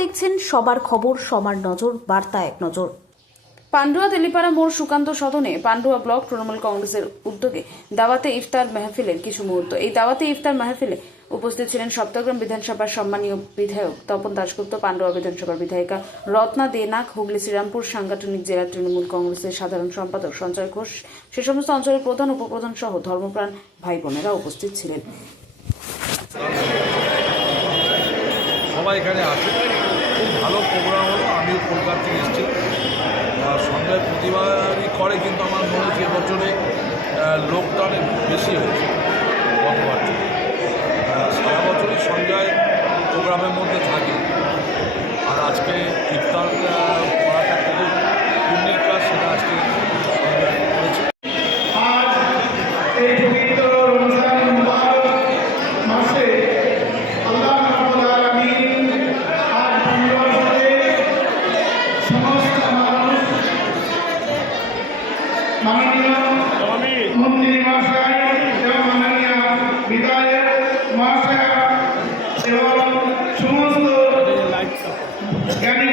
দেখছেন সবার খবর, সবার নজর, বার্তা এক নজর। পান্ডুয়া তেলিপাড়া মোড় সুকান্ত সদনে পান্ডুয়া ব্লক তৃণমূল কংগ্রেসের উদ্যোগে দাওয়াতে ইফতার মাহফিলের কিছু মুহূর্ত। এই দাওয়াতে ইফতার মাহফিলে উপস্থিত ছিলেন সপ্তগ্রাম বিধানসভার সম্মানীয় বিধায়ক তপন দাশগুপ্ত, পান্ডুয়া বিধানসভার বিধায়িকা রত্না দে নাগ, হুগলি শ্রীরামপুর সাংগঠনিক জেলা তৃণমূল কংগ্রেসের সাধারণ সম্পাদক সঞ্জয় ঘোষ, সে সমস্ত অঞ্চলের প্রধান উপপ্রধান সহ ধর্মপ্রাণ ভাই বোনেরা উপস্থিত ছিলেন। সবাই এখানে আছে, খুব ভালো প্রোগ্রাম হলো। আমিও কলকাতা থেকে এসেছি, সন্ধ্যায় প্রতিবারই করে, কিন্তু আমার মনে হচ্ছে এবছরে লোকটা অনেক বেশি হয়েছে গতবার থেকে। সারা বছরই সন্ধ্যায় প্রোগ্রামের মধ্যে থাকি, আর আজকে ইফতার করাটা খুবই পুণ্যের কাজ, সেটা আজকে করেছি। মাননীয় মন্ত্রী মহাশয় এবং মাননীয় বিধায়ক মহাশয় এবং সমস্ত জ্ঞানী